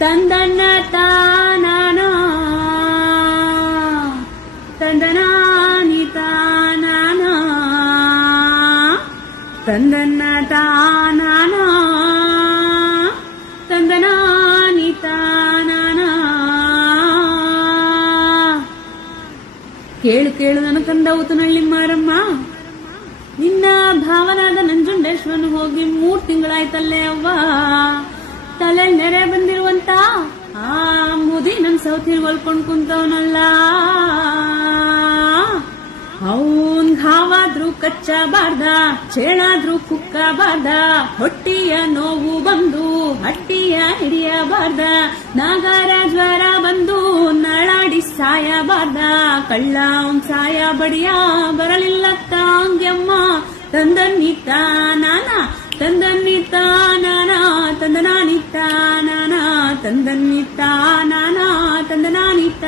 ತಂದನ್ನ ತಾನಾನ ತಂದನಾನಿ ತಾನಾನ ತಂದನ್ನ ತಾನಾನ ತಂದನಾನಿ ತಾನಾನ. ಕೇಳು ಕೇಳು ನನ್ನ ಕಂದ ಊತನಹಳ್ಳಿ ಮಾರಮ್ಮ, ನಿನ್ನ ಭಾವನಾದ ನಂಜುಂಡೇಶ್ವರನು ಹೋಗಿ 3 ತಿಂಗಳಾಯ್ತಲ್ಲೇ ಅವ್ವ. ತಲೆ ನೆರೆ ಬಂದಿರುವಂತ ಆ ಮುದಿ ನನ್ ಸೌತಿ ಹೊಲ್ಕೊಂಡ್ ಕುಂತವನಲ್ಲ, ಅವನ್ ಹಾವಾದ್ರೂ ಕಚ್ಚಬಾರ್ದ, ಚೇಳಾದ್ರೂ ಕುಕ್ಕಬಾರ್ದ, ಹೊಟ್ಟಿಯ ನೋವು ಬಂದು ಹಟ್ಟಿಯ ಹಿಡಿಯಬಾರ್ದ, ನಾಗರ ಜ್ವರ ಬಂದು ನಳಾಡಿ ಸಾಯಬಾರ್ದ, ಕಳ್ಳ ಅವನ್ ಸಾಯ ಬಡಿಯ ಬರಲಿಲ್ಲ ತಾಂಗ್ಯಮ್ಮ. ತಂದನ್ನಿತ್ತ ನಾನ ತಂದನ್ನಿತ್ತ ನಾನ ತಂದನಾನಿತ್ತ ನಾನ ತಂದನ್ನಿತ್ತ ನಾನ ತಂದನಾನಿತ್ತ